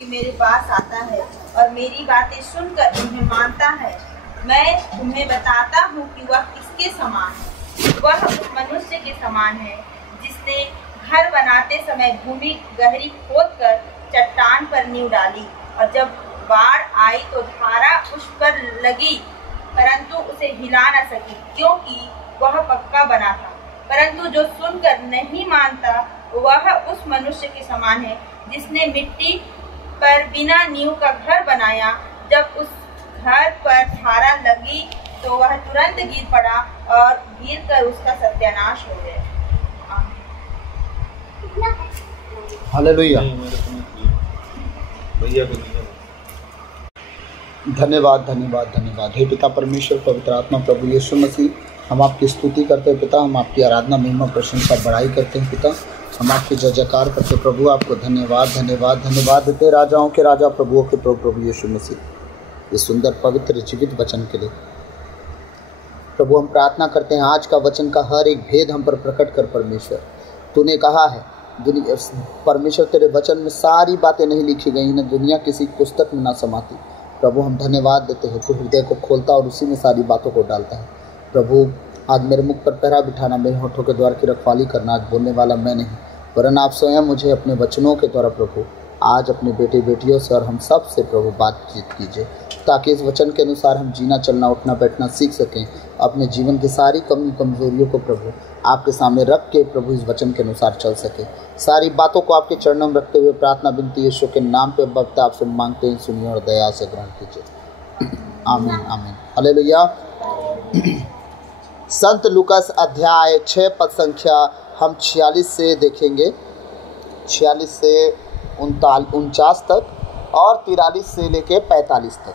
मेरे पास आता है और मेरी बातें सुनकर उन्हें मानता है, मैं तुम्हें बताता हूँ कि वह किसके समान है। वह उस मनुष्य के समान है जिसने घर बनाते समय भूमि गहरी खोदकर चट्टान पर नींव डाली, और जब बाढ़ आई तो धारा उस पर लगी, परंतु उसे हिला न सकी, क्योंकि वह पक्का बना था। परंतु जो सुनकर नहीं मानता वह उस मनुष्य के समान है जिसने मिट्टी पर बिना नींव का घर बनाया। जब उस घर पर धारा लगी तो वह तुरंत गिर पड़ा और गिरकर उसका सत्यानाश हो गया। हालेलुया। धन्यवाद धन्यवाद धन्यवाद। हे पिता परमेश्वर पवित्र आत्मा प्रभु यीशु मसीह, हम आपकी स्तुति करते हैं पिता, हम आपकी आराधना महिमा प्रशंसा बढ़ाई करते हैं पिता, हम आपकी जय जयकार करते प्रभु। आपको धन्यवाद धन्यवाद धन्यवाद देते राजाओं के राजा प्रभुओं के प्रभु प्रभु यीशु मसीह, इस सुंदर पवित्र जीवित वचन के लिए प्रभु हम प्रार्थना करते हैं। आज का वचन का हर एक भेद हम पर प्रकट कर परमेश्वर। तूने कहा है दुनिया परमेश्वर तेरे वचन में सारी बातें नहीं लिखी गई न दुनिया किसी पुस्तक में ना समाती। प्रभु हम धन्यवाद देते हैं, तू हृदय को खोलता और उसी में सारी बातों को डालता है। प्रभु आज मेरे मुख पर पहरा बिठाना, मेरे होठों के द्वार की रखवाली करना। आज बोलने वाला मैं नहीं वरन आप स्वयं मुझे अपने वचनों के द्वारा प्रभु आज अपने बेटे बेटियों से और हम सब से प्रभु बातचीत कीजिए, ताकि इस वचन के अनुसार हम जीना चलना उठना बैठना सीख सकें। अपने जीवन की सारी कमी कमजोरियों को प्रभु आपके सामने रख के प्रभु इस वचन के अनुसार चल सके। सारी बातों को आपके चरणों में रखते हुए प्रार्थना विनती यीशु के नाम पे बख्ता आपसे मांगते हैं, सुनिए और दया से ग्रहण कीजिए। आमीन आमीन हालेलुया। संत लूकास अध्याय 6 पद संख्या हम 46 से देखेंगे, 46 से 49 तक और 43 से लेके 45 तक।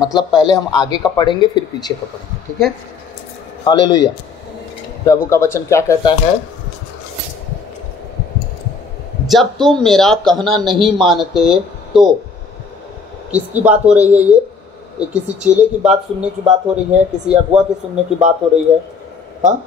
मतलब पहले हम आगे का पढ़ेंगे फिर पीछे का पढ़ेंगे, ठीक है। हालेलुया। प्रभु का वचन क्या कहता है? जब तुम मेरा कहना नहीं मानते तो किसकी बात हो रही है? ये किसी चेले की बात सुनने की बात हो रही है, किसी अगुआ की सुनने की बात हो रही है। हाँ,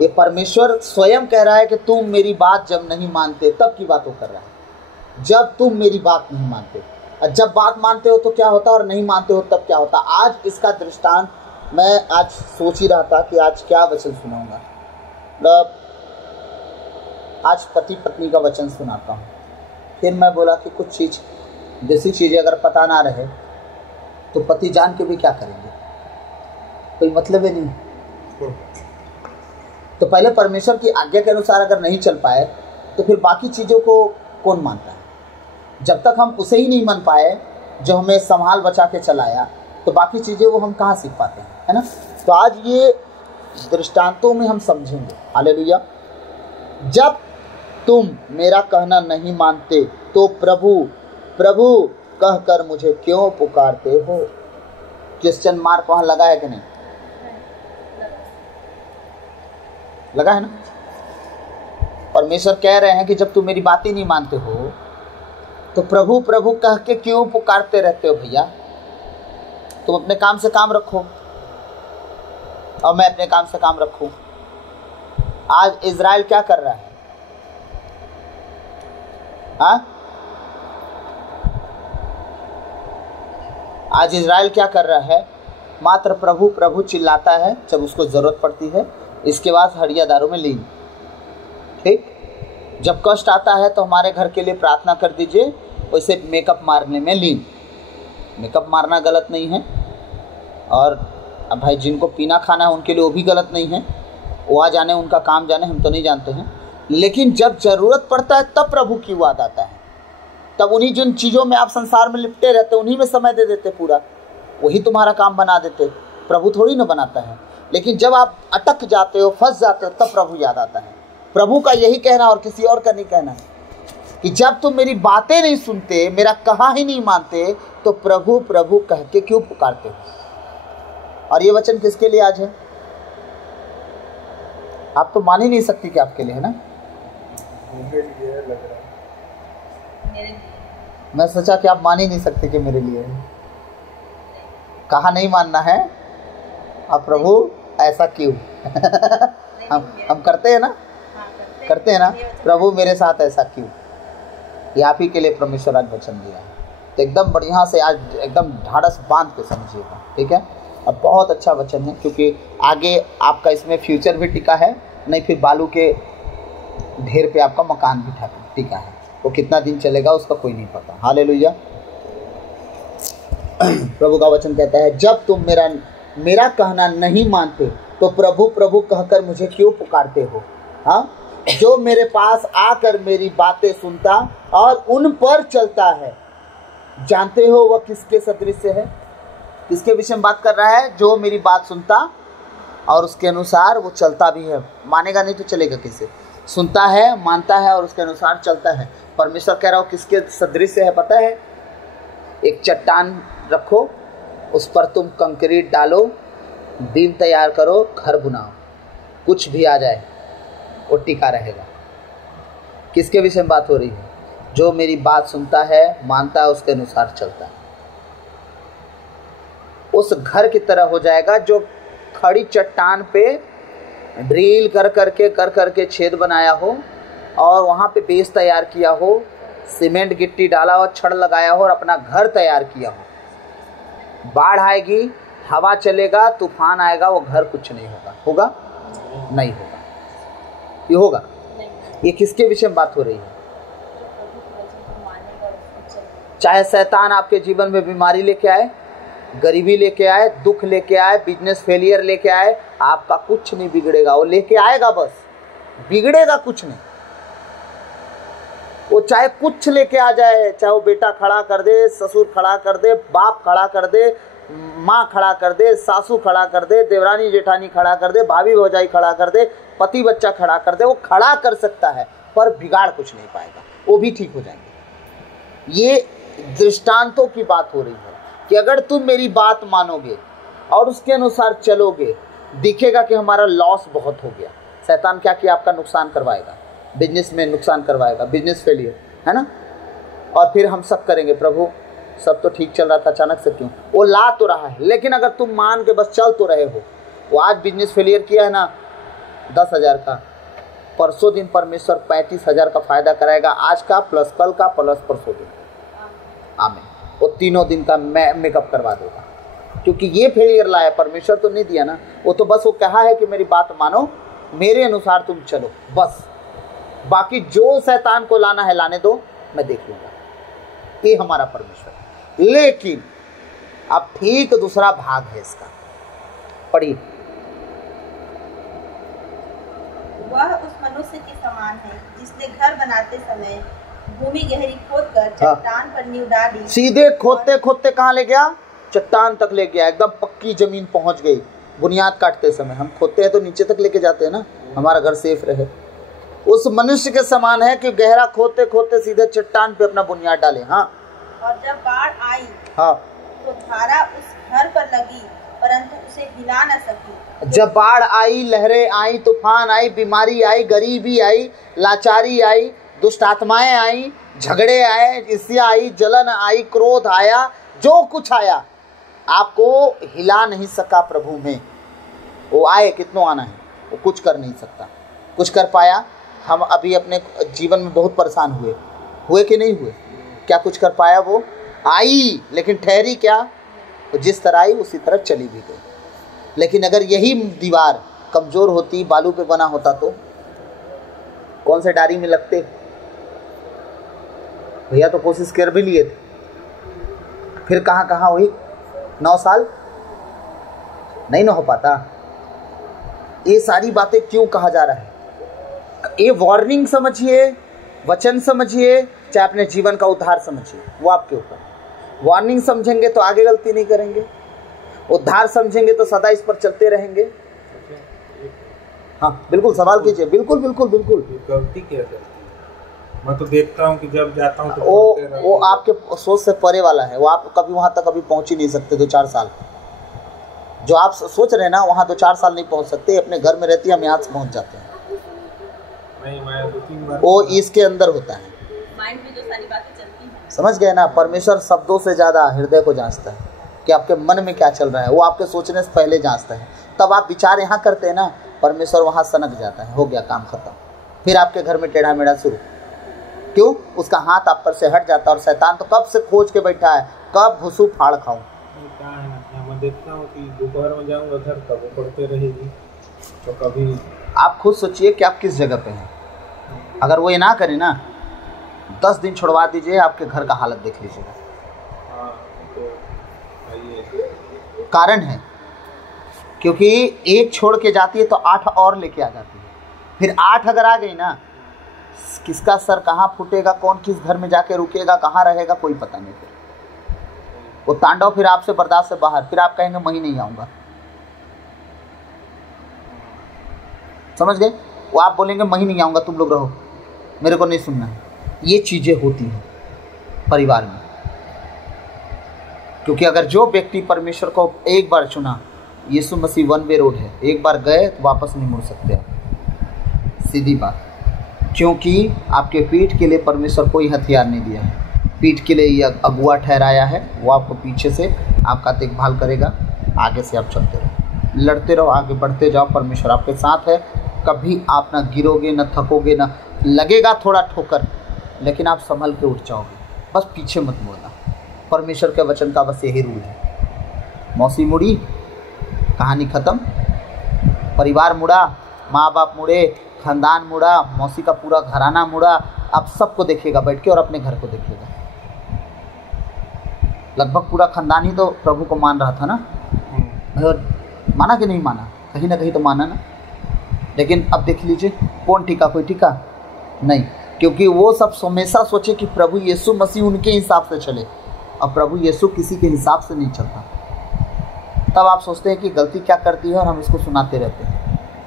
ये परमेश्वर स्वयं कह रहा है कि तुम मेरी बात जब नहीं मानते तब की बात वो कर रहा है। जब तुम मेरी बात नहीं मानते, और जब बात मानते हो तो क्या होता और नहीं मानते हो तब क्या होता। आज इसका दृष्टांत मैं आज सोच ही रहा था कि आज क्या वचन सुनाऊंगा। मतलब आज पति पत्नी का वचन सुनाता हूँ। फिर मैं बोला कि कुछ चीज़ बेसिक चीज़ें अगर पता ना रहे तो पति जान के भी क्या करेंगे, कोई मतलब ही नहीं। तो पहले परमेश्वर की आज्ञा के अनुसार अगर नहीं चल पाए तो फिर बाकी चीज़ों को कौन मानता है? जब तक हम उसे ही नहीं मान पाए जो हमें संभाल बचा के चलाया, तो बाकी चीज़ें वो हम कहाँ सीख पाते हैं, है ना। तो आज ये दृष्टांतों में हम समझेंगे। हालेलुया। जब तुम मेरा कहना नहीं मानते तो प्रभु प्रभु कहकर मुझे क्यों पुकारते हो? क्वेश्चन मार्क वहाँ लगा है कि नहीं? लगा है ना। परमेश्वर कह रहे हैं कि जब तुम मेरी बात ही नहीं मानते हो तो प्रभु प्रभु कह के क्यों पुकारते रहते हो? भैया तुम अपने काम से काम रखो और मैं अपने काम से काम रखूं। आज इजराइल क्या कर रहा है? हाँ, आज इजराइल क्या कर रहा है? मात्र प्रभु प्रभु चिल्लाता है जब उसको जरूरत पड़ती है, इसके बाद हड़िया दारू में लीन। ठीक, जब कष्ट आता है तो हमारे घर के लिए प्रार्थना कर दीजिए, वैसे मेकअप मारने में लीन। मेकअप मारना गलत नहीं है, और अब भाई जिनको पीना खाना है उनके लिए वो भी गलत नहीं है, वो आ जाने उनका काम जाने, हम तो नहीं जानते हैं। लेकिन जब ज़रूरत पड़ता है तब प्रभु की याद आता है, तब उन्हीं जिन चीज़ों में आप संसार में लिपटे रहते उन्हीं में समय दे देते पूरा, वही तुम्हारा काम बना देते। प्रभु थोड़ी ना बनाता है। लेकिन जब आप अटक जाते हो, फंस जाते हो, तब प्रभु याद आता है। प्रभु का यही कहना और किसी और का नहीं कहना है कि जब तुम मेरी बातें नहीं सुनते, मेरा कहा ही नहीं मानते, तो प्रभु प्रभु कह के क्यों पुकारते हो? और ये वचन किसके लिए आज है? आप तो मान ही नहीं सकती कि आपके लिए है ना। मैं सोचा कि आप मान ही नहीं सकते कि मेरे लिए है। कहा नहीं मानना है, अब प्रभु ऐसा क्यों? हम करते हैं ना, करते हैं ना, प्रभु मेरे साथ ऐसा क्यों? ये आप ही के लिए परमेश्वर आज वचन दिया है। तो एकदम बढ़िया से आज एकदम ढाढ़स बांध के समझिएगा, ठीक है। अब बहुत अच्छा वचन है, क्योंकि आगे आपका इसमें फ्यूचर भी टिका है, नहीं फिर बालू के ढेर पे आपका मकान भी टिका है। वो कितना दिन चलेगा उसका कोई नहीं पता। हालेलुया। प्रभु का वचन कहता है, जब तुम मेरा कहना नहीं मानते तो प्रभु प्रभु कहकर मुझे क्यों पुकारते हो? हाँ, जो मेरे पास आकर मेरी बातें सुनता और उन पर चलता है, जानते हो वह किसके सदृश है? किसके विषय में बात कर रहा है? जो मेरी बात सुनता और उसके अनुसार वो चलता भी है। मानेगा नहीं तो चलेगा कैसे? सुनता है, मानता है और उसके अनुसार चलता है। परमेश्वर कह रहा हो किसके सदृश है पता है? एक चट्टान रखो, उस पर तुम कंक्रीट डालो, बीम तैयार करो, घर बनाओ, कुछ भी आ जाए वो टिका रहेगा। किसके विषय में बात हो रही है? जो मेरी बात सुनता है, मानता है, उसके अनुसार चलता है। उस घर की तरह हो जाएगा जो खड़ी चट्टान पे ड्रिल कर करके छेद बनाया हो और वहाँ पे बेस तैयार किया हो, सीमेंट गिट्टी डाला हो, छड़ लगाया हो और अपना घर तैयार किया हो। बाढ़ आएगी, हवा चलेगा, तूफान आएगा, वो घर कुछ नहीं होगा। होगा? नहीं होगा। ये होगा? ये किसके विषय में बात हो रही है? चाहे शैतान आपके जीवन में बीमारी लेके आए, गरीबी लेके आए, दुख लेके आए, बिजनेस फेलियर लेके आए, आपका कुछ नहीं बिगड़ेगा। वो लेके आएगा बस, बिगड़ेगा कुछ नहीं। वो चाहे कुछ लेके आ जाए, चाहे वो बेटा खड़ा कर दे, ससुर खड़ा कर दे, बाप खड़ा कर दे, माँ खड़ा कर दे, सासू खड़ा कर दे, देवरानी जेठानी खड़ा कर दे, भाभी भौजाई खड़ा कर दे, पति बच्चा खड़ा कर दे, वो खड़ा कर सकता है पर बिगाड़ कुछ नहीं पाएगा, वो भी ठीक हो जाएंगे। ये दृष्टांतों की बात हो रही है कि अगर तुम मेरी बात मानोगे और उसके अनुसार चलोगे, दिखेगा कि हमारा लॉस बहुत हो गया। शैतान क्या किया? आपका नुकसान करवाएगा, बिजनेस में नुकसान करवाएगा, बिजनेस फेलियर, है ना। और फिर हम सब करेंगे, प्रभु सब तो ठीक चल रहा था, अचानक से क्यों? वो ला तो रहा है, लेकिन अगर तुम मान के बस चल तो रहे हो। वो आज बिजनेस फेलियर किया है ना 10,000 का, परसों दिन परमेश्वर 35,000 का फायदा कराएगा, आज का प्लस कल का प्लस परसों दिन। आमीन। वो तीनों दिन का मेकअप करवा देगा, क्योंकि ये फेलियर लाया, परमेश्वर तो नहीं दिया ना। वो तो बस वो कहा है कि मेरी बात मानो, मेरे अनुसार तुम चलो, बस। बाकी जो शैतान को लाना है लाने दो, मैं देख लूंगा। ये हमारा परमेश्वर है। लेकिन अब ठीक दूसरा भाग है इसका, पढ़िए। वह उस मनुष्य के समान है जिसने घर बनाते समय भूमि गहरी खोदकर चट्टान पर नींव डाली। सीधे खोदते खोदते कहाँ ले गया? चट्टान तक ले गया, एकदम पक्की जमीन पहुंच गई। बुनियाद काटते समय हम खोदते हैं तो नीचे तक लेके जाते हैं ना, हमारा घर सेफ रहे। उस मनुष्य के समान है कि गहरा खोदते खोदते सीधे चट्टान पे अपना बुनियाद डाले। हाँ, और जब बाढ़ आई, हाँ, तो धारा उस घर पर लगी परंतु उसे हिला न सकी। जब बाढ़ आई, लहरें आई, तूफान आई, बीमारी आई, गरीबी आई, लाचारी आई, दुष्ट आत्माएं आई, झगड़े आए, ईर्ष्या आई, जलन आई, क्रोध आया, जो कुछ आया, आपको हिला नहीं सका प्रभु में। वो आए, कितनों आना है, वो कुछ कर नहीं सकता। कुछ कर पाया? हम अभी अपने जीवन में बहुत परेशान हुए कि नहीं हुए? क्या कुछ कर पाया? वो आई, लेकिन ठहरी क्या? जिस तरह आई उसी तरह चली भी गई। लेकिन अगर यही दीवार कमजोर होती, बालू पे बना होता, तो कौन से डारी में लगते? भैया तो कोशिश कर भी लिए थे, फिर कहाँ हुई? 9 साल नहीं ना हो पाता। ये सारी बातें क्यों कहा जा रहा है? ये वार्निंग समझिए, वचन समझिए, चाहे अपने जीवन का उद्धार समझिए, वो आपके ऊपर। वार्निंग समझेंगे तो आगे गलती नहीं करेंगे, उद्धार समझेंगे तो सदा इस पर चलते रहेंगे। हाँ बिल्कुल, सवाल कीजिए। बिल्कुल बिल्कुल बिल्कुल। गलती क्या है? मैं तो देखता हूँ कि जब जाता हूँ तो वो आपके सोच से परे वाला है। वो आप कभी वहाँ तक कभी पहुँच ही नहीं सकते। 2-4 साल जो आप सोच रहे हैं ना, वहाँ 2-4 साल नहीं पहुँच सकते। अपने घर में रहती है, हम यहाँ से पहुँच जाते हैं। वो इसके अंदर होता है, माइंड में जो सारी बातें चलती हैं। समझ गए ना? परमेश्वर शब्दों से ज़्यादा हृदय को जांचता है कि आपके मन में क्या चल रहा है। वो आपके सोचने से पहले जांचता है। तब आप विचार यहाँ करते हैं ना, परमेश्वर वहाँ सनक जाता है, हो गया काम खत्म। फिर आपके घर में टेढ़ा मेढ़ा शुरू। क्यों? उसका हाथ आप पर से हट जाता है और शैतान तो कब से खोज के बैठा है, कब घुसू फाड़ खाऊं। क्या है ना, मैं देखता हूँ कि दोपहर में जाऊँगा घर तब वो पढ़ते रहेगी, तो कभी आप खुद सोचिए कि आप किस जगह पे हैं। अगर वो ये ना करे ना, 10 दिन छुड़वा दीजिए, आपके घर का हालत देख लीजिएगा। हाँ तो ये कारण है क्योंकि एक छोड़ के जाती है तो 8 और लेके आ जाती है। फिर 8 अगर आ गई ना, किसका सर कहाँ फूटेगा, कौन किस घर में जाके रुकेगा, कहाँ रहेगा, कोई पता नहीं। फिर वो तांडव फिर आपसे बर्दाश्त से बाहर, फिर आप कहेंगे मैं ही नहीं आऊँगा। समझ गए? वो आप बोलेंगे मैं ही नहीं आऊँगा, तुम लोग रहो, मेरे को नहीं सुनना है। ये चीज़ें होती हैं परिवार में, क्योंकि अगर जो व्यक्ति परमेश्वर को एक बार चुना, यीशु मसीह वन वे रोड है, एक बार गए तो वापस नहीं मुड़ सकते आप, सीधी बात। क्योंकि आपके पीठ के लिए परमेश्वर कोई हथियार नहीं दिया है। पीठ के लिए ये अगुआ ठहराया है, वो आपको पीछे से आपका देखभाल करेगा, आगे से आप चलते रहो, लड़ते रहो, आगे बढ़ते जाओ। परमेश्वर आपके साथ है, कभी आप ना गिरोगे, ना थकोगे, ना लगेगा थोड़ा ठोकर, लेकिन आप संभल के उठ जाओगे। बस पीछे मत मुड़ना। परमेश्वर के वचन का बस यही रूल है। मौसी मुड़ी, कहानी ख़त्म। परिवार मुड़ा, माँ बाप मुड़े, खानदान मुड़ा, मौसी का पूरा घराना मुड़ा। आप सबको देखिएगा बैठ के और अपने घर को देखिएगा। लगभग पूरा खानदान ही तो प्रभु को मान रहा था ना, और माना कि नहीं माना? कहीं ना कहीं तो माना ना। लेकिन अब देख लीजिए, कौन टिका? कोई टिका नहीं, क्योंकि वो सब हमेशा सोचे कि प्रभु यीशु मसीह उनके हिसाब से चले, और प्रभु यीशु किसी के हिसाब से नहीं चलता। तब आप सोचते हैं कि गलती क्या करती है और हम इसको सुनाते रहते हैं।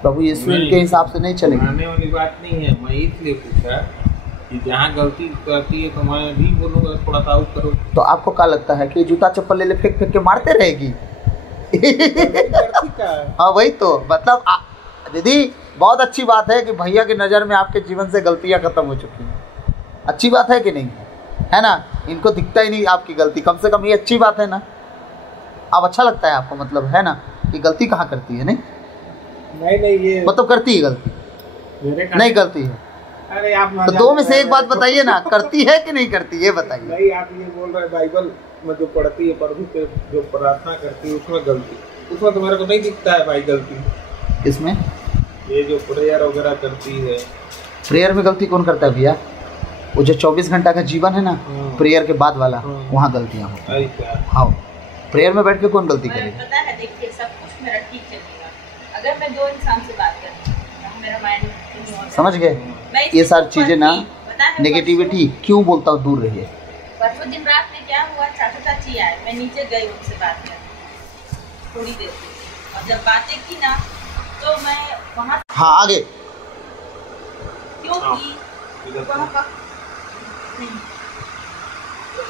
प्रभु यीशु इनके हिसाब से नहीं चलेगी। सुनाने वाली बात नहीं है, मैं इसलिए पूछा कि जहाँ गलती करती है तो मैं भी बोलूँगा थोड़ा सा आउट करो। तो आपको क्या लगता है कि जूता चप्पल ले ले फेंक फेंक के मारते रहेगी? हाँ वही तो मतलब दीदी, बहुत अच्छी बात है कि भैया की नज़र में आपके जीवन से गलतियाँ खत्म हो चुकी हैं। अच्छी बात है कि नहीं है ना? इनको दिखता ही नहीं आपकी गलती, कम से कम ये अच्छी बात है ना। अब अच्छा लगता है आपको, मतलब है ना कि गलती कहाँ करती है? नहीं ये मतलब करती है गलती, नहीं करती है। अरे आप तो दो में से एक बात बताइए ना, करती है कि नहीं करती, ये बताइए। नहीं, आप ये बोल रहे हैं बाइबल में जो पढ़ती है, प्रभु पे जो प्रार्थना करती है उसमें गलती, उसमें तुम्हारे को नहीं दिखता है भाई गलती। इसमें ये जो प्रेयर वगैरह करती है, प्रेयर में गलती कौन करता है भैया? वो जो 24 घंटा का जीवन है ना, प्रेयर के बाद वाला, वहाँ गलतियाँ होती हैं। हाँ, प्रेयर में बैठ के कौन गलती करेगा? पता है, देखिए सब कुछ मेरा ठीक चलेगा अगर मैं 2 इंसान से बात करती हूँ, मेरा माइंड समझ गए? ये सारी चीजें ना, नेगेटिविटी क्यों बोलता हूँ, दूर रहिए। परसों दिन रात में क्या हुआ, चाचा चाची आए, मैं नीचे गई उनसे बात करने थोड़ी देर, और जब बातें की ना तो मैं वहाँ, हाँ आगे, क्योंकि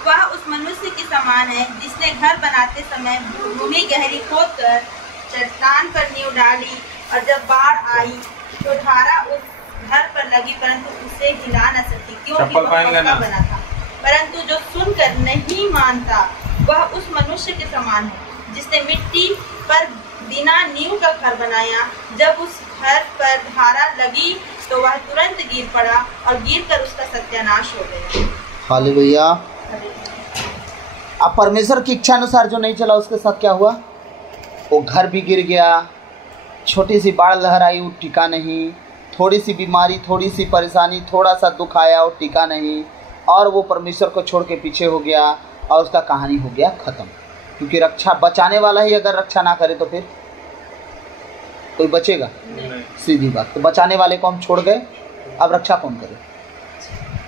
वह उस मनुष्य के समान है जिसने घर बनाते समय भूमि गहरी खोदकर चट्टान पर नींव डाली, और जब बाढ़ आई तो धारा उस घर पर लगी, परंतु उसे हिला न सकी, क्योंकि वह पक्का बना था। परंतु जो सुनकर नहीं मानता वह उस मनुष्य के समान है जिसने मिट्टी पर बिना नींव का घर बनाया। जब उस घर पर धारा लगी तो वह तुरंत गिर पड़ा, और गिरकर उसका सत्यानाश हो गया। हालेलुया। अब परमेश्वर की इच्छा अनुसार जो नहीं चला उसके साथ क्या हुआ? वो घर भी गिर गया, छोटी सी बाढ़ लहर आई, वो टिका नहीं, थोड़ी सी बीमारी, थोड़ी सी परेशानी, थोड़ा सा दुख आया, वो टिका नहीं, और वो परमेश्वर को छोड़ के पीछे हो गया, और उसका कहानी हो गया ख़त्म। क्योंकि रक्षा बचाने वाला ही अगर रक्षा ना करे तो फिर कोई बचेगा? सीधी बात। तो बचाने वाले को हम छोड़ गए, अब रक्षा कौन करे?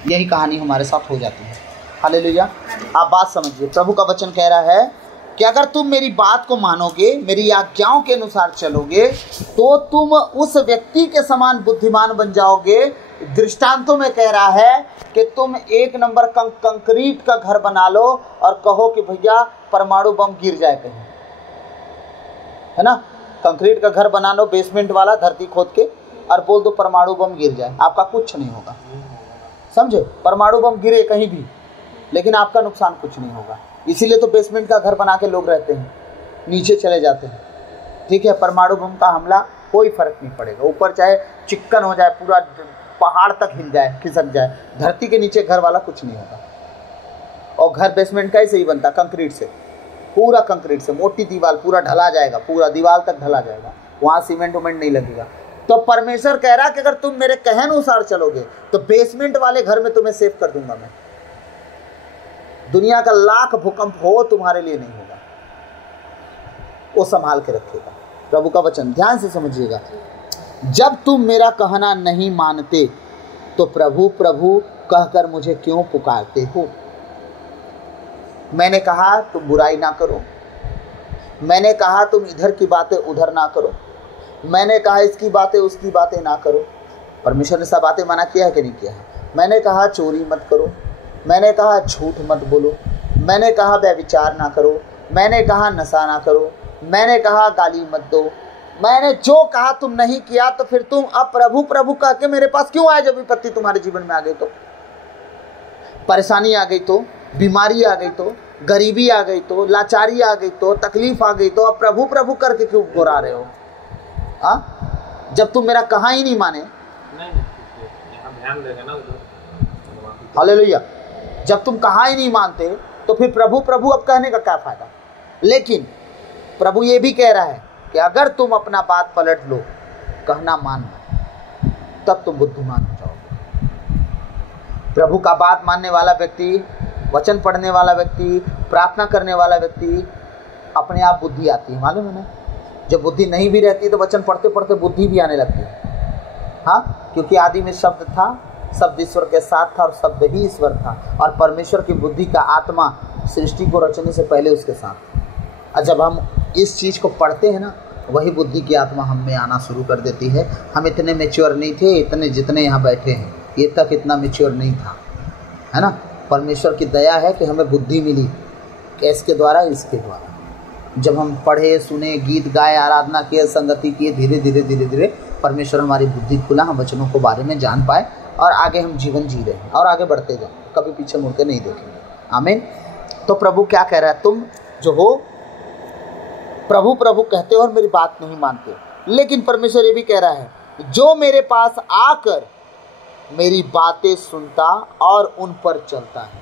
यही कहानी हमारे साथ हो जाती है। हालेलुया। आप बात समझिए, प्रभु का वचन कह रहा है कि अगर तुम मेरी बात को मानोगे, मेरी आज्ञाओं के अनुसार चलोगे, तो तुम उस व्यक्ति के समान बुद्धिमान बन जाओगे। दृष्टांतों में कह रहा है कि तुम 1 नंबर कंक्रीट का घर बना लो और कहो कि भैया परमाणु बम गिर जाए कहीं, है ना? कंक्रीट का घर बना लो, बेसमेंट वाला, धरती खोद के, और बोल दो परमाणु बम गिर जाए, आपका कुछ नहीं होगा। समझे? परमाणु बम गिरे कहीं भी, लेकिन आपका नुकसान कुछ नहीं होगा। इसीलिए तो बेसमेंट का घर बना के लोग रहते हैं, नीचे चले जाते हैं। ठीक है, परमाणु बम का हमला कोई फर्क नहीं पड़ेगा, ऊपर चाहे चिक्कन हो जाए, पूरा पहाड़ तक हिल जाए, खिसक जाए, धरती के नीचे घर वाला कुछ नहीं होगा। और घर बेसमेंट का ही बनता, कंक्रीट से, पूरा कंक्रीट से, मोटी दीवार, पूरा ढला जाएगा, पूरा दीवार तक ढला जाएगा, वहाँ सीमेंट उमेंट नहीं लगेगा। तो परमेश्वर कह रहा कि अगर तुम मेरे कहे अनुसार चलोगे तो बेसमेंट वाले घर में तुम्हें सेव कर दूंगा मैं। दुनिया का लाख भूकंप हो तुम्हारे लिए नहीं होगा, वो संभाल के रखेगा। प्रभु का वचन ध्यान से समझिएगा। जब तुम मेरा कहना नहीं मानते तो प्रभु प्रभु कहकर मुझे क्यों पुकारते हो? मैंने कहा तुम बुराई ना करो, मैंने कहा तुम इधर की बातें उधर ना करो, मैंने कहा इसकी बातें उसकी बातें ना करो। परमेश्वर ने सब बातें मना किया है कि नहीं किया है? मैंने कहा चोरी मत करो, मैंने कहा झूठ मत बोलो, मैंने कहा व्यभिचार ना करो, मैंने कहा नशा ना करो, मैंने कहा गाली मत दो। मैंने जो कहा तुम नहीं किया, तो फिर तुम अब प्रभु प्रभु कह के मेरे पास क्यों आए? जब विपत्ति तुम्हारे जीवन में आ गई, तो परेशानी आ गई, तो बीमारी आ गई, तो गरीबी आ गई, तो लाचारी आ गई, तो तकलीफ आ गई, तो अब प्रभु प्रभु करके क्यों घुरा रहे हो? हाँ, जब तुम मेरा कहा ही नहीं माने। हालेलुया। जब तुम कहा ही नहीं मानते तो फिर प्रभु प्रभु अब कहने का क्या फायदा? लेकिन प्रभु ये भी कह रहा है कि अगर तुम अपना बात पलट लो, कहना मान लो, तब तुम बुद्धिमान हो जाओगे। प्रभु का बात मानने वाला व्यक्ति, वचन पढ़ने वाला व्यक्ति, प्रार्थना करने वाला व्यक्ति, अपने आप बुद्धि आती है, मालूम है ना? जब बुद्धि नहीं भी रहती तो वचन पढ़ते पढ़ते बुद्धि भी आने लगती है। हाँ, क्योंकि आदि में शब्द था, शब्द ईश्वर के साथ था और शब्द ही ईश्वर था, और परमेश्वर की बुद्धि का आत्मा सृष्टि को रचने से पहले उसके साथ। और जब हम इस चीज़ को पढ़ते हैं ना, वही बुद्धि की आत्मा हम में आना शुरू कर देती है। हम इतने मैच्योर नहीं थे, इतने जितने यहाँ बैठे हैं, ये तक इतना मैच्योर नहीं था, है ना? परमेश्वर की दया है कि हमें बुद्धि मिली, इसके द्वारा, इसके द्वारा। जब हम पढ़े, सुने, गीत गाए, आराधना किए, संगति किए, धीरे धीरे धीरे धीरे परमेश्वर हमारी बुद्धि खुला, हम वचनों को बारे में जान पाए और आगे हम जीवन जी रहे हैं और आगे बढ़ते जाए, कभी पीछे मुड़ के नहीं देखेंगे। आमीन। तो प्रभु क्या कह रहा है? तुम जो हो प्रभु प्रभु कहते हो और मेरी बात नहीं मानते। लेकिन परमेश्वर ये भी कह रहा है, जो मेरे पास आकर मेरी बातें सुनता और उन पर चलता है।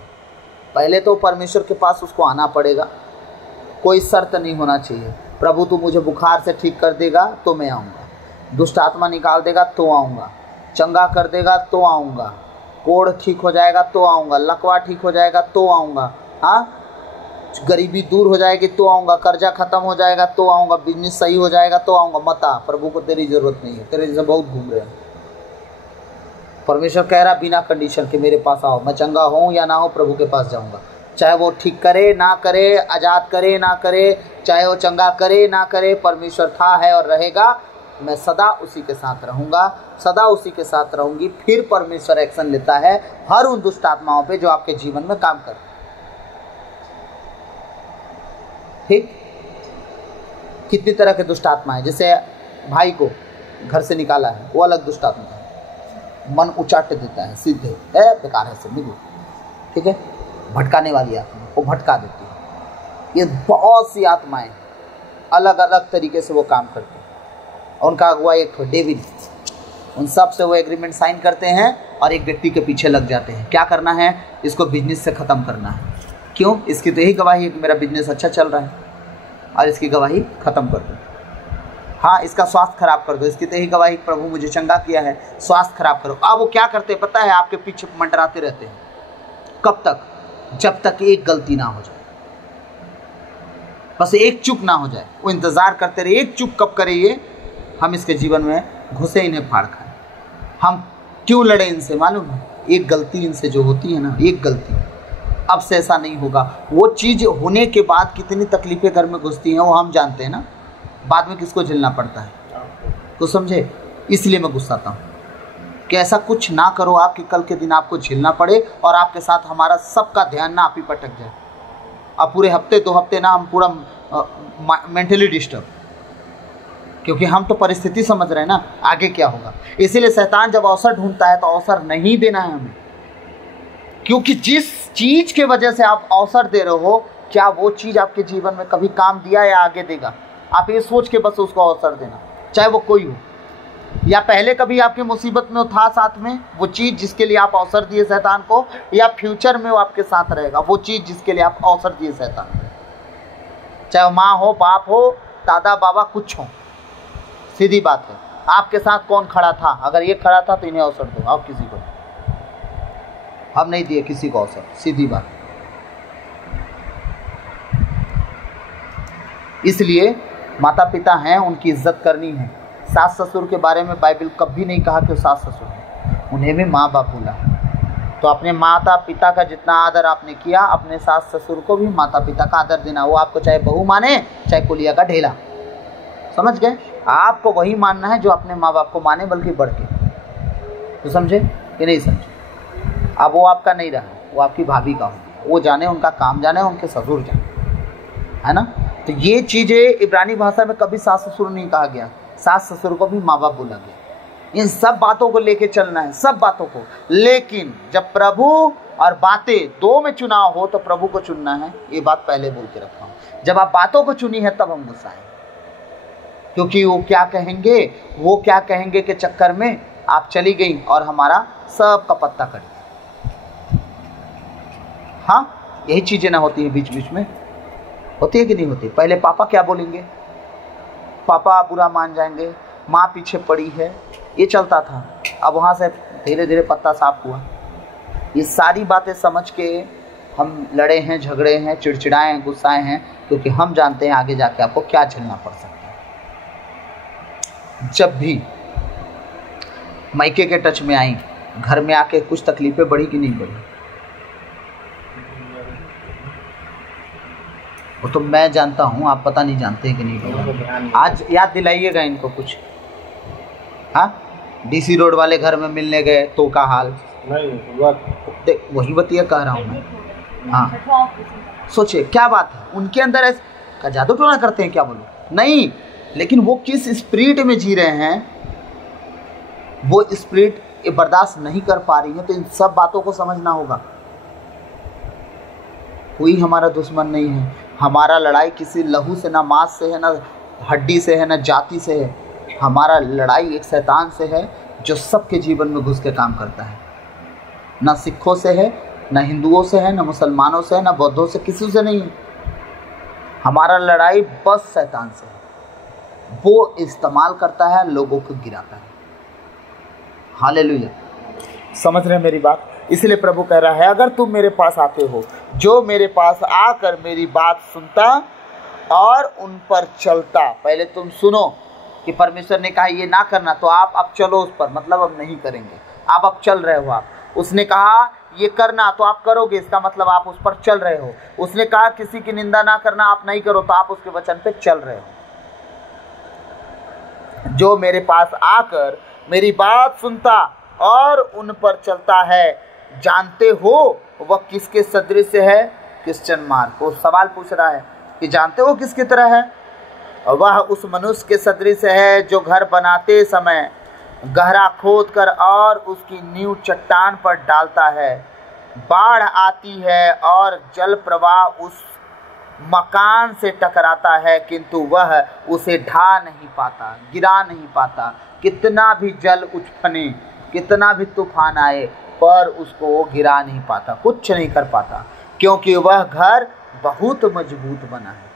पहले तो परमेश्वर के पास उसको आना पड़ेगा, कोई शर्त नहीं होना चाहिए। प्रभु तू मुझे बुखार से ठीक कर देगा तो मैं आऊँगा, दुष्ट आत्मा निकाल देगा तो आऊँगा, चंगा कर देगा तो आऊँगा, कोढ़ ठीक हो जाएगा तो आऊँगा, लकवा ठीक हो जाएगा तो आऊँगा, हाँ, गरीबी दूर हो जाएगी तो आऊँगा, कर्जा खत्म हो जाएगा तो आऊँगा, बिजनेस सही हो जाएगा तो आऊँगा। मत आ, प्रभु को तेरी जरूरत नहीं है, तेरे जैसे बहुत घूम रहे हैं। परमेश्वर कह रहा बिना कंडीशन के मेरे पास आओ, मैं चंगा हूँ या ना हो, प्रभु के पास जाऊँगा। चाहे वो ठीक करे ना करे, आज़ाद करे ना करे, चाहे वो चंगा करे ना करे, परमेश्वर था, है और रहेगा। मैं सदा उसी के साथ रहूँगा, सदा उसी के साथ रहूँगी। फिर परमेश्वर एक्शन लेता है हर उन दुष्ट आत्माओं पे जो आपके जीवन में काम कर। ठीक, कितनी तरह के दुष्ट आत्मा है। जैसे भाई को घर से निकाला है, वो अलग दुष्ट आत्मा है, मन उचाट देता है, सीधे है, बेकार है, सब निकलो, ठीक है। भटकाने वाली आत्मा, वो भटका देती है। ये बहुत सी आत्माएं अलग अलग तरीके से वो काम करती हैं। उनका अगुवा एक तो डेविल, उन सब से वो एग्रीमेंट साइन करते हैं और एक व्यक्ति के पीछे लग जाते हैं। क्या करना है? इसको बिजनेस से ख़त्म करना है। क्यों? इसकी तो यही गवाही है कि मेरा बिजनेस अच्छा चल रहा है, और इसकी गवाही ख़त्म कर दो। हाँ, इसका स्वास्थ्य खराब कर दो, इसकी तो यही गवाही प्रभु मुझे चंगा किया है, स्वास्थ्य खराब करो। अब वो क्या करते हैं पता है? आपके पीछे मंडराते रहते हैं। कब तक? जब तक एक गलती ना हो जाए, बस एक चूक ना हो जाए। वो इंतज़ार करते रहे, एक चूक कब करे ये, हम इसके जीवन में घुसे, इन्हें फाड़ खाए। हम क्यों लड़े इनसे? मालूम है, एक गलती इनसे जो होती है ना, एक गलती, अब से ऐसा नहीं होगा। वो चीज़ होने के बाद कितनी तकलीफें घर में घुसती हैं वो हम जानते हैं ना। बाद में किसको झेलना पड़ता है, तो समझे। इसलिए मैं गुस्साता हूँ कि ऐसा कुछ ना करो आप कि कल के दिन आपको झेलना पड़े और आपके साथ हमारा सबका ध्यान ना आप ही पटक जाए। अब पूरे हफ्ते 2 हफ्ते ना हम पूरा मेंटली डिस्टर्ब, क्योंकि हम तो परिस्थिति समझ रहे हैं ना आगे क्या होगा। इसीलिए शैतान जब अवसर ढूंढता है तो अवसर नहीं देना है हमें, क्योंकि जिस चीज़ के वजह से आप अवसर दे रहे हो, क्या वो चीज़ आपके जीवन में कभी काम दिया या आगे देगा? आप ये सोच के बस उसको अवसर देना, चाहे वो कोई हो। या पहले कभी आपकी मुसीबत में वो था साथ में, वो चीज़ जिसके लिए आप अवसर दिए शैतान को, या फ्यूचर में वो आपके साथ रहेगा वो चीज़ जिसके लिए आप अवसर दिए शैतान को? चाहे वो माँ हो, बाप हो, दादा बाबा, कुछ हो, सीधी बात है। आपके साथ कौन खड़ा था? अगर ये खड़ा था तो इन्हें अवसर दो, आप किसी को, हम नहीं दिए किसी को अवसर, सीधी बात। इसलिए माता पिता हैं, उनकी इज्जत करनी है। सास ससुर के बारे में बाइबल कभी नहीं कहा कि सास ससुर हैं, उन्हें भी माँ बाप बोला। तो अपने माता पिता का जितना आदर आपने किया, अपने सास ससुर को भी माता पिता का आदर देना। वो आपको चाहे बहू माने, चाहे कुलिया का ढेला, समझ गए? आपको वही मानना है जो अपने माँ बाप को माने, बल्कि बढ़ के। तो समझे कि नहीं समझे? अब वो आपका नहीं रहा, वो आपकी भाभी का हो, वो जाने, उनका काम जाने, उनके ससुर जाने, है ना? तो ये चीज़ें इब्रानी भाषा में कभी सास ससुर नहीं कहा गया, सास ससुर को भी माँ बाप बोला गया। इन सब बातों को लेके चलना है, सब बातों को। लेकिन जब प्रभु और बातें दो में चुनाव हो तो प्रभु को चुनना है, ये बात पहले बोल के रखा हूँ। जब आप बातों को चुनी है तब हम गुस्सा है, क्योंकि वो क्या कहेंगे के चक्कर में आप चली गई और हमारा सब का पत्ता कट गया। हाँ, यही चीज़ें ना होती है बीच बीच में, होती है कि नहीं होती? पहले पापा क्या बोलेंगे, पापा बुरा मान जाएंगे, माँ पीछे पड़ी है, ये चलता था। अब वहाँ से धीरे धीरे पत्ता साफ हुआ। ये सारी बातें समझ के हम लड़े हैं, झगड़े हैं, चिड़चिड़ाए हैं, गुस्साए हैं, क्योंकि हम जानते हैं आगे जाके आपको क्या झेलना पड़ सकता है। जब भी मायके के टच में आई, घर में आके कुछ तकलीफें बढ़ी कि नहीं बढ़ी? वो तो मैं जानता हूँ, आप पता नहीं जानते हैं कि नहीं। आज याद दिलाइएगा इनको कुछ। हाँ, डीसी रोड वाले घर में मिलने गए तो का हाल नहीं, देख वही बतिया कह रहा हूँ मैं। हाँ, सोचिए क्या बात है, उनके अंदर ऐसा जादू टोना करते हैं क्या? बोलो नहीं, लेकिन वो किस स्पिरिट में जी रहे हैं, वो स्पिरिट बर्दाश्त नहीं कर पा रही है। तो इन सब बातों को समझना होगा। कोई हमारा दुश्मन नहीं है, हमारा लड़ाई किसी लहू से, ना मांस से है, ना हड्डी से है, ना जाति से है। हमारा लड़ाई एक शैतान से है जो सबके जीवन में घुस के काम करता है। ना सिखों से है, ना हिंदुओं से है, ना मुसलमानों से है, ना बौद्धों से, किसी से नहीं है। हमारा लड़ाई बस शैतान से है। वो इस्तेमाल करता है, लोगों को गिराता है। हालेलुया, समझ रहे हैं मेरी बात? इसलिए प्रभु कह रहा है, अगर तुम मेरे पास आते हो, जो मेरे पास आकर मेरी बात सुनता और उन पर चलता। पहले तुम सुनो कि परमेश्वर ने कहा ये ना करना, तो आप अब चलो उस पर, मतलब अब नहीं करेंगे, आप अब चल रहे हो। आप उसने कहा ये करना तो आप करोगे, इसका मतलब आप उस पर चल रहे हो। उसने कहा किसी की निंदा ना करना, आप नहीं करो, तो आप उसके वचन पे चल रहे हो। जो मेरे पास आकर मेरी बात सुनता और उन पर चलता है, जानते हो वह किसके सदृश है? क्रिश्चियन मार्क वो सवाल पूछ रहा है कि जानते हो किसकी तरह है? वह उस मनुष्य के सदृश है जो घर बनाते समय गहरा खोद कर और उसकी नींव चट्टान पर डालता है। बाढ़ आती है और जल प्रवाह उस मकान से टकराता है, किंतु वह उसे ढा नहीं पाता, गिरा नहीं पाता। कितना भी जल उछने, कितना भी तूफान आए, पर उसको वो गिरा नहीं पाता, कुछ नहीं कर पाता, क्योंकि वह घर बहुत मजबूत बना है।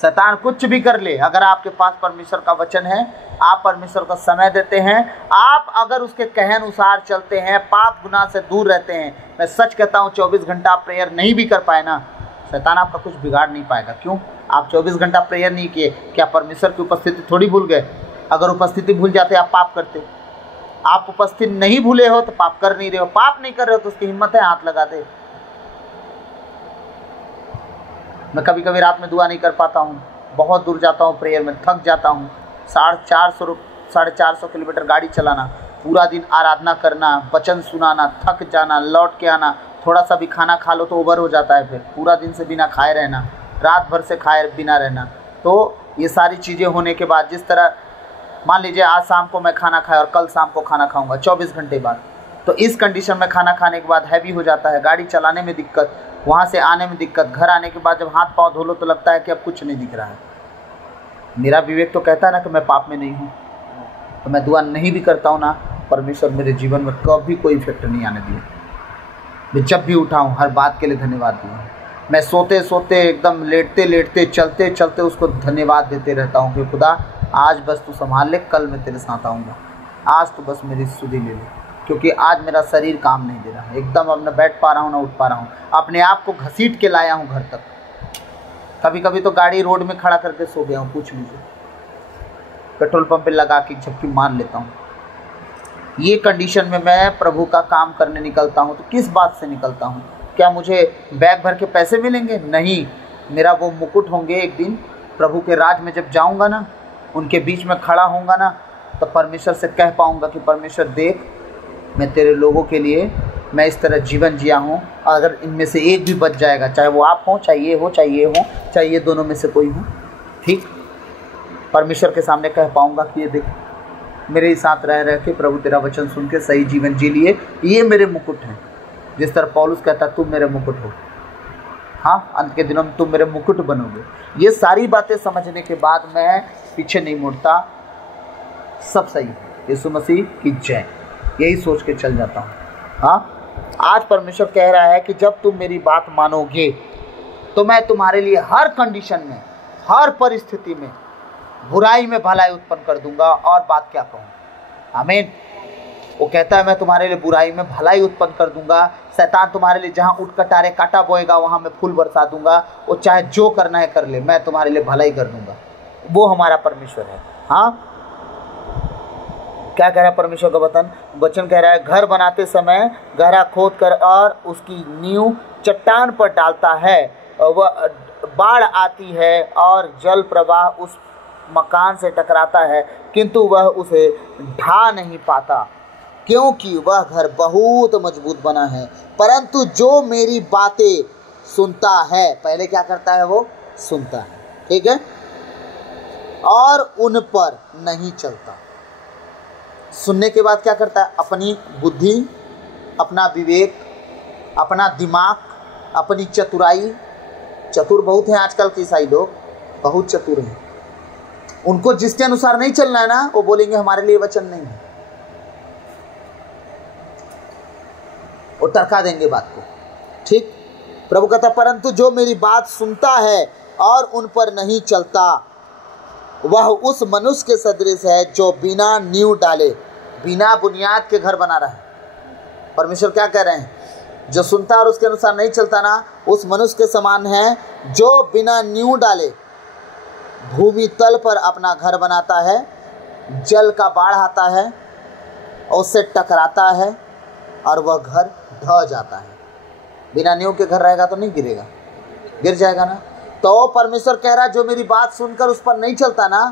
शैतान कुछ भी कर ले, अगर आपके पास परमेश्वर का वचन है, आप परमेश्वर का समय देते हैं, आप अगर उसके कहे अनुसार चलते हैं, पाप गुनाह से दूर रहते हैं, मैं सच कहता हूँ 24 घंटा प्रेयर नहीं भी कर पाए ना, शैतान आपका कुछ बिगाड़ नहीं पाएगा। क्यों? आप 24 घंटा प्रेयर नहीं किए, क्या परमेश्वर की उपस्थिति थोड़ी भूल गए? अगर उपस्थिति भूल जाते आप पाप करते। आप उपस्थित नहीं भूले हो तो पाप कर नहीं रहे हो, पाप नहीं कर रहे हो तो उसकी हिम्मत है हाथ लगा दे। मैं कभी कभी रात में दुआ नहीं कर पाता हूँ, बहुत दूर जाता हूँ प्रेयर में, थक जाता हूँ। 450 किलोमीटर गाड़ी चलाना, पूरा दिन आराधना करना, वचन सुनाना, थक जाना, लौट के आना, थोड़ा सा भी खाना खा लो तो ओवर हो जाता है, फिर पूरा दिन से बिना खाए रहना, रात भर से खाए बिना रहना। तो ये सारी चीज़ें होने के बाद, जिस तरह मान लीजिए आज शाम को मैं खाना खाया और कल शाम को खाना खाऊंगा 24 घंटे बाद, तो इस कंडीशन में खाना खाने के बाद हैवी हो जाता है, गाड़ी चलाने में दिक्कत, वहाँ से आने में दिक्कत, घर आने के बाद जब हाथ पाँव धो लो तो लगता है कि अब कुछ नहीं दिख रहा है। मेरा विवेक तो कहता है ना कि मैं पाप में नहीं हूँ, तो मैं दुआ नहीं भी करता हूँ ना, परमेश्वर मेरे जीवन में कभी कोई इफेक्ट नहीं आने दिया। मैं जब भी उठा हूँ हर बात के लिए धन्यवाद दिया। मैं सोते सोते एकदम लेटते लेटते चलते चलते उसको धन्यवाद देते रहता हूँ कि खुदा आज बस तू संभाल ले, कल मैं तेरे साथ आऊँगा, आज तो बस मेरी सुधि ले ले, क्योंकि आज मेरा शरीर काम नहीं दे रहा, एकदम अब न बैठ पा रहा हूँ ना उठ पा रहा हूँ, अपने आप को घसीट के लाया हूँ घर तक। कभी कभी तो गाड़ी रोड में खड़ा करके सो गया हूँ, पूछ लीजिए, पेट्रोल पंप पे लगा के झपकी मार लेता हूँ। ये कंडीशन में मैं प्रभु का काम करने निकलता हूँ तो किस बात से निकलता हूँ? क्या मुझे बैग भर के पैसे मिलेंगे? नहीं, मेरा वो मुकुट होंगे एक दिन प्रभु के राज में जब जाऊँगा ना, उनके बीच में खड़ा होऊंगा ना, तो परमेश्वर से कह पाऊँगा कि परमेश्वर देख, मैं तेरे लोगों के लिए मैं इस तरह जीवन जिया हूँ, अगर इनमें से एक भी बच जाएगा, चाहे वो आप हो, चाहे ये हो, चाहे ये हो, चाहे ये दोनों में से कोई हो, ठीक, परमेश्वर के सामने कह पाऊँगा कि ये देख, मेरे ही साथ रह के प्रभु तेरा वचन सुन के सही जीवन जी लिए, ये मेरे मुकुट हैं। जिस तरह पौलुस कहता तुम मेरे मुकुट हो, हाँ, अंत के दिनों में तुम मेरे मुकुट बनोगे। ये सारी बातें समझने के बाद मैं पीछे नहीं मुड़ता, सब सही है, यीशु मसीह की जय, यही सोच के चल जाता हूँ। हाँ, आज परमेश्वर कह रहा है कि जब तुम मेरी बात मानोगे तो मैं तुम्हारे लिए हर कंडीशन में, हर परिस्थिति में बुराई में भलाई उत्पन्न कर दूंगा। और बात क्या कहूँ, आमीन। वो कहता है मैं तुम्हारे लिए बुराई में भलाई उत्पन्न कर दूंगा। शैतान तुम्हारे लिए जहाँ उठ कटारे कांटा बोएगा वहाँ मैं फूल बरसा दूंगा। वो चाहे जो करना है कर ले, मैं तुम्हारे लिए भलाई कर दूंगा। वो हमारा परमेश्वर है। हाँ, क्या कह रहा है परमेश्वर का वचन कह रहा है, घर बनाते समय गहरा खोद कर और उसकी नींव चट्टान पर डालता है, वह बाढ़ आती है और जल प्रवाह उस मकान से टकराता है, किंतु वह उसे ढा नहीं पाता, क्योंकि वह घर बहुत मजबूत बना है। परंतु जो मेरी बातें सुनता है, पहले क्या करता है, वो सुनता है, ठीक है, और उन पर नहीं चलता। सुनने के बाद क्या करता है, अपनी बुद्धि, अपना विवेक, अपना दिमाग, अपनी चतुराई, चतुर बहुत हैं आजकल के ईसाई लोग, बहुत चतुर हैं, उनको जिसके अनुसार नहीं चलना है ना, वो बोलेंगे हमारे लिए वचन नहीं है, वो टरका देंगे बात को, ठीक। प्रभु कहता परंतु जो मेरी बात सुनता है और उन पर नहीं चलता, वह उस मनुष्य के सदृश है जो बिना नींव डाले, बिना बुनियाद के घर बना रहा है। परमेश्वर क्या कह रहे हैं, जो सुनता और उसके अनुसार नहीं चलता ना, उस मनुष्य के समान है जो बिना नींव डाले भूमि तल पर अपना घर बनाता है, जल का बाढ़ आता है और उससे टकराता है और वह घर ढह जाता है। बिना नींव के घर रहेगा तो नहीं गिरेगा, गिर जाएगा ना। तो परमेश्वर कह रहा है जो मेरी बात सुनकर उस पर नहीं चलता ना,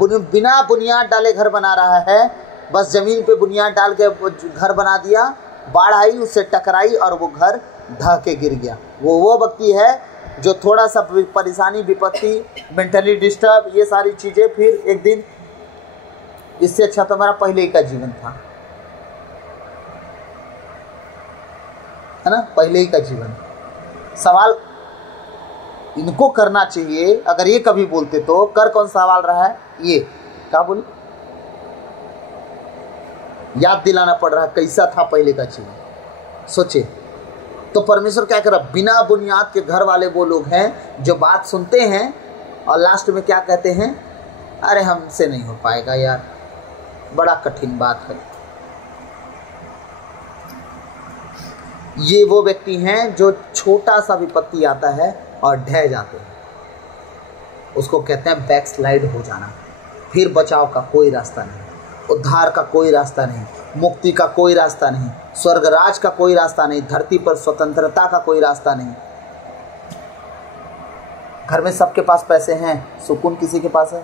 बिना बुनियाद डाले घर बना रहा है, बस जमीन पे बुनियाद डाल के घर बना दिया, बाढ़ आई उससे टकराई और वो घर ढह के गिर गया। वो व्यक्ति है जो थोड़ा सा परेशानी, विपत्ति, मेंटली डिस्टर्ब, ये सारी चीज़ें, फिर एक दिन इससे अच्छा तो मेरा पहले ही का जीवन था, है ना, पहले ही का जीवन। सवाल इनको करना चाहिए, अगर ये कभी बोलते तो कर कौन सवाल रहा है, ये क्या बोले, याद दिलाना पड़ रहा है कैसा था पहले का जीवन, सोचे। तो परमेश्वर क्या कर रहा, बिना बुनियाद के घर वाले वो लोग हैं जो बात सुनते हैं और लास्ट में क्या कहते हैं, अरे हमसे नहीं हो पाएगा यार, बड़ा कठिन बात है। ये वो व्यक्ति हैं जो छोटा सा विपत्ति आता है और ढह जाते हैं, उसको कहते हैं बैकस्लाइड हो जाना। फिर बचाव का कोई रास्ता नहीं, उद्धार का कोई रास्ता नहीं, मुक्ति का कोई रास्ता नहीं, स्वर्गराज का कोई रास्ता नहीं, धरती पर स्वतंत्रता का कोई रास्ता नहीं। घर में सबके पास पैसे हैं, सुकून किसी के पास है,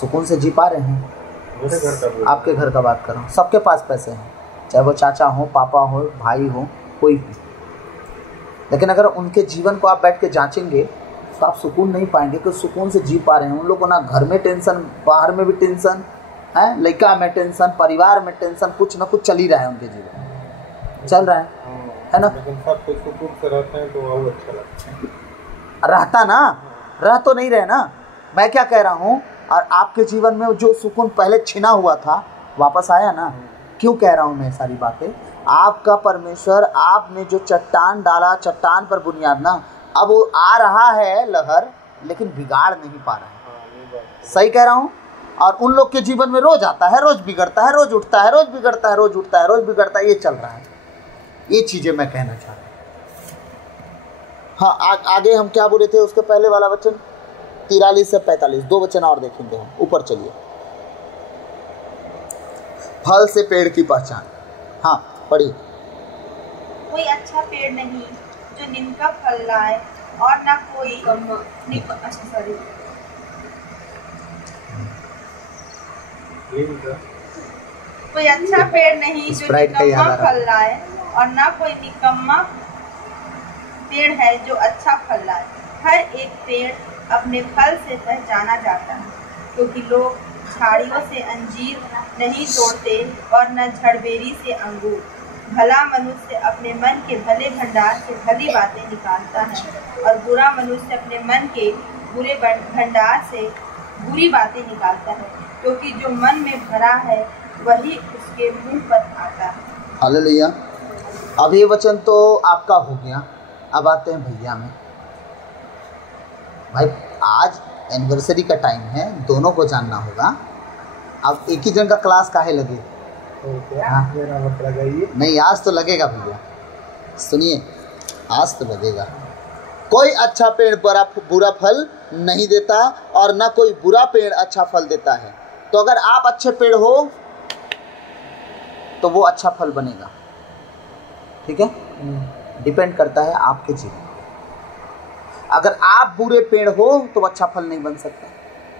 सुकून से जी पा रहे हैं? आपके घर का बात कर रहा हूँ, सबके पास पैसे हैं, चाहे वो चाचा हो, पापा हो, भाई हो, कोई हो, लेकिन अगर उनके जीवन को आप बैठ के जांचेंगे तो आप सुकून नहीं पाएंगे कि सुकून से जी पा रहे हैं। उन लोगों को ना घर में टेंशन, बाहर में भी टेंशन है, लड़का में टेंशन, परिवार में टेंशन, कुछ ना कुछ चल ही रहा है, उनके जीवन चल रहा है ना। लेकिन सब कुछ सुकून से रहते हैं तो और अच्छा लगता है। रहता ना, रह तो नहीं रहे ना। मैं क्या कह रहा हूँ, और आपके जीवन में जो सुकून पहले छिना हुआ था वापस आया ना। क्यों कह रहा हूँ मैं सारी बातें? आपका परमेश्वर, आपने जो चट्टान डाला, चट्टान पर बुनियाद ना, अब वो आ रहा है लहर, लेकिन बिगाड़ नहीं पा रहा है। सही कह रहा हूँ? और उन लोग के जीवन में रोज आता है, रोज बिगड़ता है, रोज उठता है, रोज बिगड़ता है, रोज उठता है, रोज बिगड़ता है, ये चल रहा है। ये चीजें मैं कहना चाह रहा हूँ। हाँ, आगे हम क्या बोले थे? उसके पहले वाला वचन 43 से 45, 2 वचन और देखेंगे हम। ऊपर चलिए। फल से पेड़ की पहचान। हाँ, पढ़िए। कोई अच्छा पेड़ नहीं जो नीम का फल लाए, और न कोई कोई अच्छा पेड़ नहीं जो निकम्मा फल लाए, और न कोई निकम्मा पेड़ है जो अच्छा फल लाए। हर एक पेड़ अपने फल से पहचाना जाता है, क्योंकि लोग झाड़ियों से अंजीर नहीं तोड़ते और न झड़बेरी से अंगूर। भला मनुष्य अपने मन के भले भंडार से भली बातें निकालता है, और बुरा मनुष्य अपने मन के बुरे भंडार से बुरी बातें निकालता है, क्योंकि जो मन में भरा है वही उसके मुंह पर आता है। हालेलुया। अब ये वचन तो आपका हो गया। अब आते हैं भैया में। भाई आज एनिवर्सरी का टाइम है, दोनों को जानना होगा। अब एक ही जन का क्लास काहे लगे? हाँ? मेरा मत लगाइए। नहीं, आज तो लगेगा भैया, सुनिए, आज तो लगेगा। कोई अच्छा पेड़ बुरा फल नहीं देता, और ना कोई बुरा पेड़ अच्छा फल देता है। तो अगर आप अच्छे पेड़ हो तो वो अच्छा फल बनेगा। ठीक है? डिपेंड करता है आपके जीवन। अगर आप बुरे पेड़ हो तो अच्छा फल नहीं बन सकता,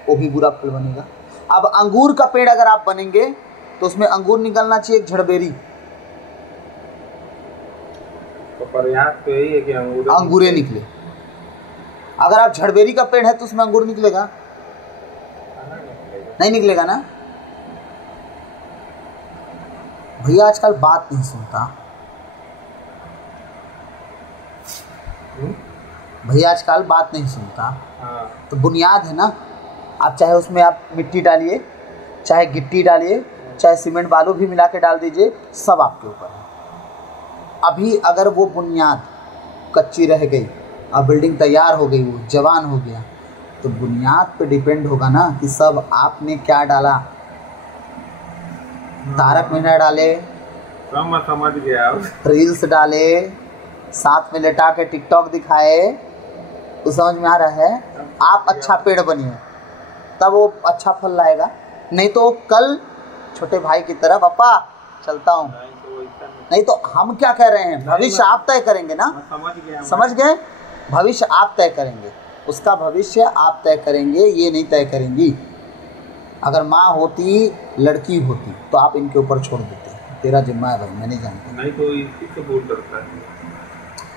वो भी बुरा फल बनेगा। अब अंगूर का पेड़ अगर आप बनेंगे तो उसमें अंगूर निकलना चाहिए, झड़बेरी। तो प्रयास तो यही है कि अंगूरे निकले। अगर आप झड़बेरी का पेड़ है तो उसमें अंगूर निकलेगा? नहीं निकलेगा ना। भैया आजकल बात नहीं सुनता। भैया आजकल बात नहीं सुनता। तो बुनियाद है ना, आप चाहे उसमें आप मिट्टी डालिए, चाहे गिट्टी डालिए, चाहे सीमेंट बालू भी मिला के डाल दीजिए, सब आपके ऊपर है। अभी अगर वो बुनियाद कच्ची रह गई, अब बिल्डिंग तैयार हो गई, वो जवान हो गया, तो बुनियाद पे डिपेंड होगा ना कि सब आपने क्या डाला। तारक मेहरा डाले, समझ गया, रील्स डाले, साथ में लेटा के टिकटॉक दिखाए, तो समझ में आ रहा है? आप अच्छा पेड़ बनिए तब वो अच्छा फल लाएगा। नहीं तो कल छोटे भाई की तरह पापा चलता हूँ, नहीं तो हम क्या कह रहे हैं? भविष्य आप तय करेंगे ना। समझ गए? भविष्य आप तय करेंगे, उसका भविष्य आप तय करेंगे, ये नहीं तय करेंगी। अगर माँ होती, लड़की होती, तो आप इनके ऊपर छोड़ देते। तेरा जिम्मा है भाई, मैं नहीं जानता। नहीं तो इससे बोल करता है,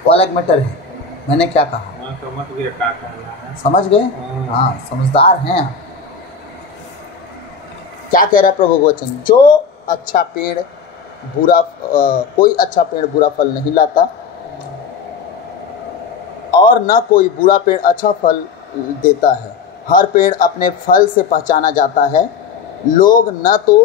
वो अलग मैटर है। मैंने क्या कहा? समझ गया क्या कहना है। समझ गए? हाँ, समझदार हैं आप। क्या कह रहा है प्रभु वचन? जो अच्छा पेड़ बुरा कोई अच्छा पेड़ बुरा फल नहीं लाता, और ना कोई बुरा पेड़ अच्छा फल देता है। हर पेड़ अपने फल से पहचाना जाता है। लोग न तो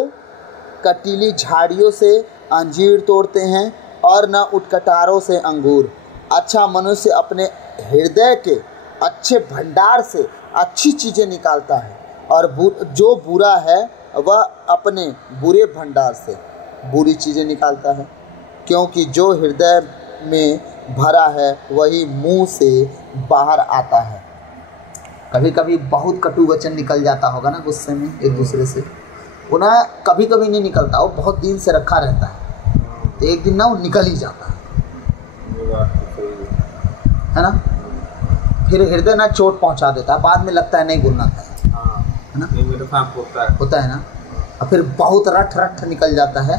कटीली झाड़ियों से अंजीर तोड़ते हैं, और न उटकटारों से अंगूर। अच्छा मनुष्य अपने हृदय के अच्छे भंडार से अच्छी चीज़ें निकालता है, और जो बुरा है वह अपने बुरे भंडार से बुरी चीज़ें निकालता है। क्योंकि जो हृदय में भरा है वही मुंह से बाहर आता है। कभी कभी बहुत कटु वचन निकल जाता होगा ना गुस्से में एक दूसरे से, वो ना कभी कभी नहीं निकलता, वो बहुत दिन से रखा रहता है, तो एक दिन ना वो निकल ही जाता है ना। फिर हृदय ना चोट पहुंचा देता है, बाद में लगता है नहीं बोलना था, है ना। ये मेरे साथ होता है ना। और फिर बहुत रट रट निकल जाता है,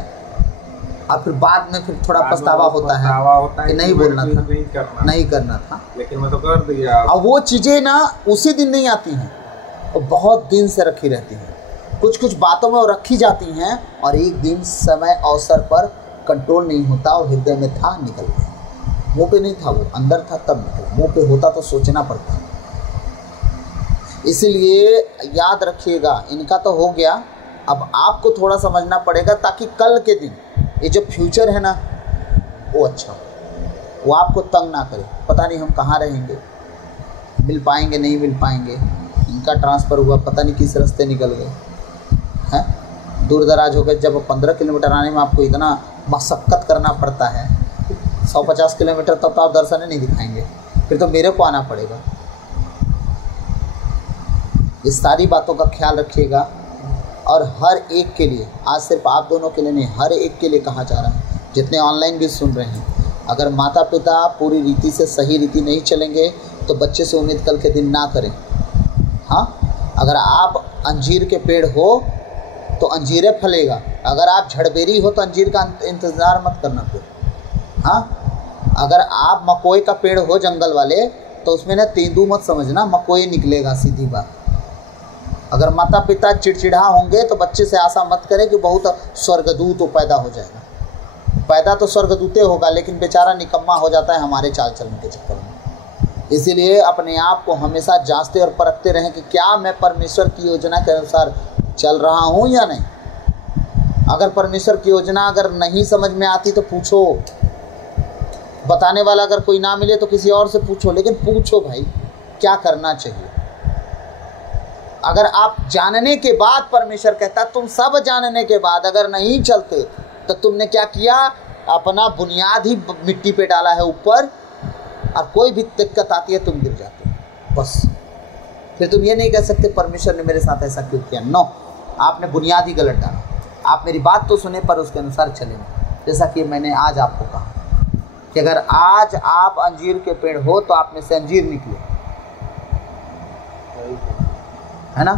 और फिर बाद में फिर थोड़ा पछतावा होता है कि नहीं बोलना था, नहीं करना था, लेकिन मैं तो कर दिया। और वो चीज़ें ना उसी दिन नहीं आती हैं, वो बहुत दिन से रखी रहती हैं। कुछ कुछ बातों में वो रखी जाती हैं, और एक दिन समय अवसर पर कंट्रोल नहीं होता, और हृदय में था निकल गया। मुँह पे नहीं था, वो अंदर था तब निकला। मुँह पे होता तो सोचना पड़ता। इसलिए याद रखिएगा, इनका तो हो गया, अब आपको थोड़ा समझना पड़ेगा ताकि कल के दिन ये जो फ्यूचर है ना वो अच्छा हो, वो आपको तंग ना करे। पता नहीं हम कहाँ रहेंगे, मिल पाएंगे नहीं मिल पाएंगे, इनका ट्रांसफ़र हुआ पता नहीं किस रास्ते निकल गए हैं, दूर दराज हो गए। जब 15 किलोमीटर आने में आपको इतना मशक्क़त करना पड़ता है, 150 किलोमीटर तब तो आप दर्शन ही नहीं दिखाएंगे, फिर तो मेरे को आना पड़ेगा। इस सारी बातों का ख्याल रखिएगा। और हर एक के लिए, आज सिर्फ आप दोनों के लिए नहीं, हर एक के लिए कहा जा रहा है, जितने ऑनलाइन भी सुन रहे हैं, अगर माता पिता पूरी रीति से सही रीति नहीं चलेंगे तो बच्चे से उम्मीद कल के दिन ना करें। हाँ, अगर आप अंजीर के पेड़ हो तो अंजीरें फलेगा, अगर आप झड़बेरी हो तो अंजीर का इंतज़ार मत करना फिर। हाँ, अगर आप मकोई का पेड़ हो जंगल वाले तो उसमें ना तेंदू मत समझना, मकोई निकलेगा, सीधी बात। अगर माता पिता चिड़चिड़ा होंगे तो बच्चे से आशा मत करें कि बहुत स्वर्गदूत तो पैदा हो जाएगा। पैदा तो स्वर्गदूते होगा लेकिन बेचारा निकम्मा हो जाता है हमारे चाल चलन के चक्कर में। इसीलिए अपने आप को हमेशा जांचते और परखते रहें कि क्या मैं परमेश्वर की योजना के अनुसार चल रहा हूँ या नहीं। अगर परमेश्वर की योजना अगर नहीं समझ में आती तो पूछो, बताने वाला अगर कोई ना मिले तो किसी और से पूछो, लेकिन पूछो भाई क्या करना चाहिए। अगर आप जानने के बाद, परमेश्वर कहता तुम सब जानने के बाद अगर नहीं चलते तो तुमने क्या किया, अपना बुनियाद ही मिट्टी पे डाला है ऊपर, और कोई भी दिक्कत आती है तुम गिर जाते हो बस। फिर तुम ये नहीं कह सकते परमेश्वर ने मेरे साथ ऐसा क्यों किया। नो, आपने बुनियाद ही गलत डाला। आप मेरी बात तो सुने पर उसके अनुसार चलेंगे। जैसा कि मैंने आज आपको कहा कि अगर आज आप अंजीर के पेड़ हो तो आप में से अंजीर निकले, है ना,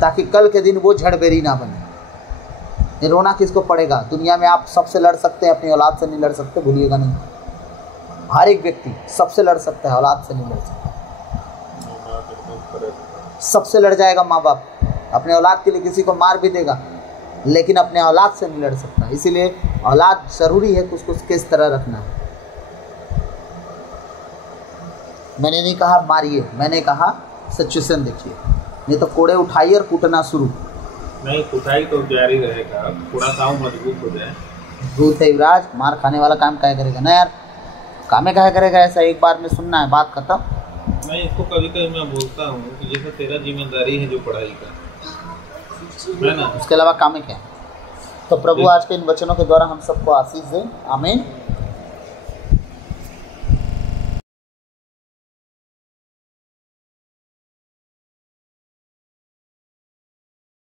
ताकि कल के दिन वो झड़बेरी ना बने। ये रोना किसको पड़ेगा। दुनिया में आप सबसे लड़ सकते हैं, अपनी औलाद से नहीं लड़ सकते, भूलिएगा नहीं। हर एक व्यक्ति सबसे लड़ सकता है, औलाद से नहीं लड़ सकता। सबसे लड़ जाएगा माँ बाप, अपने औलाद के लिए किसी को मार भी देगा, लेकिन अपने औलाद से नहीं लड़ सकता। इसीलिए औलाद ज़रूरी है कि उसको किस तरह रखना है। मैंने नहीं कहा मारिए, मैंने कहा सिचुएशन देखिए, नहीं तो कोड़े उठाइए और कूटना शुरू। नहीं, कुटाई तो जारी रहेगा, थोड़ा सा मजबूत हो जाए। भूत है युवराज, मार खाने वाला काम क्या करेगा ना यार, कामे क्या करेगा, ऐसा एक बार में सुनना है, बात खत्म। मैं इसको कभी कभी मैं बोलता हूँ कि जैसे तेरा जिम्मेदारी है जो पढ़ाई का, है ना, उसके अलावा कामे क्या है। तो प्रभु आज के इन वचनों के द्वारा हम सबको आशीष दें, आमीन।